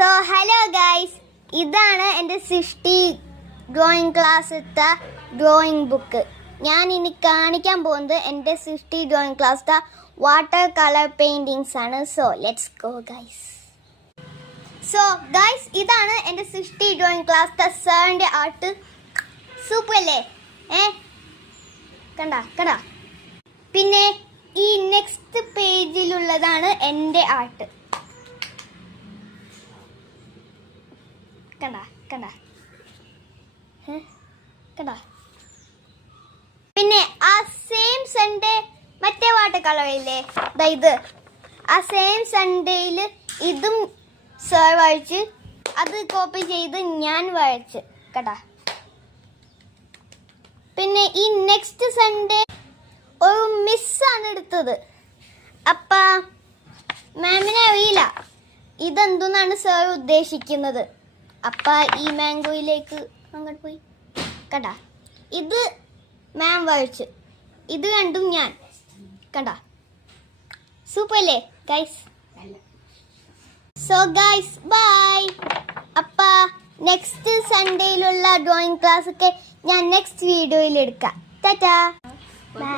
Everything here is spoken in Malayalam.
സോ ഹലോ ഗൈസ്, ഇതാണ് എൻ്റെ സൃഷ്ടി ഡ്രോയിങ് ക്ലാസ്സിലത്തെ ഡ്രോയിങ് ബുക്ക്. ഞാൻ ഇനി കാണിക്കാൻ പോകുന്നത് എൻ്റെ സൃഷ്ടി ഡ്രോയിങ് ക്ലാസ്സിലത്തെ വാട്ടർ കളർ പെയിൻറ്റിങ്സ് ആണ്. So let's go guys. So guys, ഇതാണ് എൻ്റെ സൃഷ്ടി ഡ്രോയിങ് ക്ലാസ്സിലത്തെ സാറിൻ്റെ ആർട്ട്. സൂപ്പർ അല്ലേ? കണ്ട. പിന്നെ ഈ നെക്സ്റ്റ് പേജിലുള്ളതാണ് എൻ്റെ ആർട്ട്. കണ്ട. പിന്നെ ആ സെയിം സൺഡേ മറ്റേ വാട്ടർ കളറില്ലേ, ഇത് ആ സെയിം സൺഡേയിൽ ഇതും സാർ വരച്ച് അത് കോപ്പി ചെയ്ത് ഞാൻ വരച്ച് കണ്ട. പിന്നെ ഈ നെക്സ്റ്റ് സൺഡേ ഒരു മിസ്സാണ് എടുത്തത്. അപ്പ മാമിനെ അറിയില്ല ഇതെന്തെന്നാണ് സാർ ഉദ്ദേശിക്കുന്നത്. അപ്പ ഈ മാംഗോയിലേക്ക് അങ്ങോട്ട് പോയി കണ്ട. ഇത് മാം വരച്ച്, ഇത് രണ്ടും ഞാൻ കണ്ട. സൂപ്പർ അല്ലേ ഗൈസ്? So guys bye. അപ്പ നെക്സ്റ്റ് സൺഡേയിലുള്ള ഡ്രോയിങ് ക്ലാസ് ഒക്കെ ഞാൻ നെക്സ്റ്റ് വീഡിയോയിൽ എടുക്കാം. Tata bye.